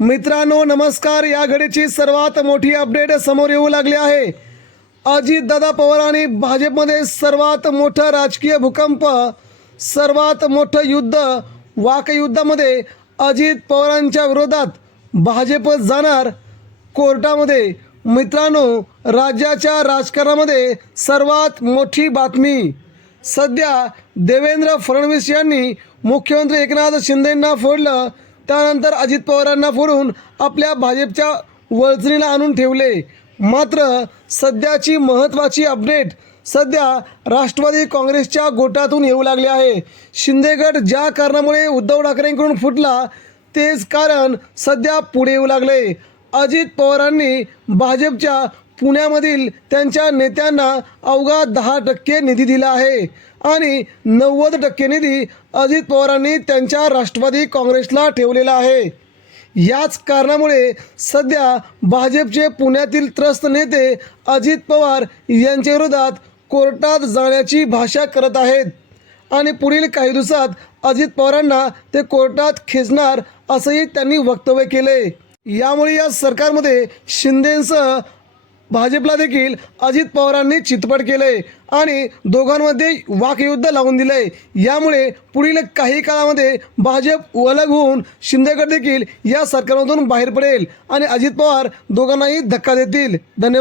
मित्रांनो नमस्कार. या घडीची सर्वात मोठी अपडेट समोर येऊ लागली आहे. अजितदादा पवार आणि भाजपमध्ये सर्वात मोठं राजकीय भूकंप सर्वात मोठं युद्ध वाकयुद्धामध्ये अजित पवारांच्या विरोधात भाजप जाणार कोर्टामध्ये. मित्रांनो राज्याच्या राजकारणामध्ये सर्वात मोठी बातमी. सध्या देवेंद्र फडणवीस यांनी मुख्यमंत्री एकनाथ शिंदेंना फोडलं. त्यानंतर अजित पवारांना फोडून आपल्या भाजपच्या वळचणीला आणून ठेवले. मात्र सध्याची महत्त्वाची अपडेट सध्या राष्ट्रवादी काँग्रेसच्या गोटातून येऊ लागले आहे. शिंदेगड ज्या कारणामुळे उद्धव ठाकरेंकडून फुटला तेच कारण सध्या पुढे येऊ लागले. अजित पवारांनी भाजपच्या पुण्यामधील त्यांच्या नेत्यांना अवघा दहा टक्के निधी दिला आहे. आणि नव्वद टक्के निधी अजित पवारांनी त्यांच्या राष्ट्रवादी काँग्रेसला ठेवलेला आहे. याच कारणामुळे सध्या भाजपचे पुण्यातील त्रस्त नेते अजित पवार यांच्या विरोधात कोर्टात जाण्याची भाषा करत आहेत. आणि पुढील काही दिवसात अजित पवारांना ते कोर्टात खेचणार असंही त्यांनी वक्तव्य केले यामुळे या सरकारमध्ये शिंदेंसह भाजपला देखील अजित पवारांनी चितपट केले आणि दोघांमध्ये वाकयुद्ध लावून दिले यामुळे पुढील काही काळामध्ये भाजप अलग होऊन शिंदेगड देखील या सरकारमधून बाहेर पडेल आणि अजित पवार दोघांनाही धक्का देतील. धन्यवाद.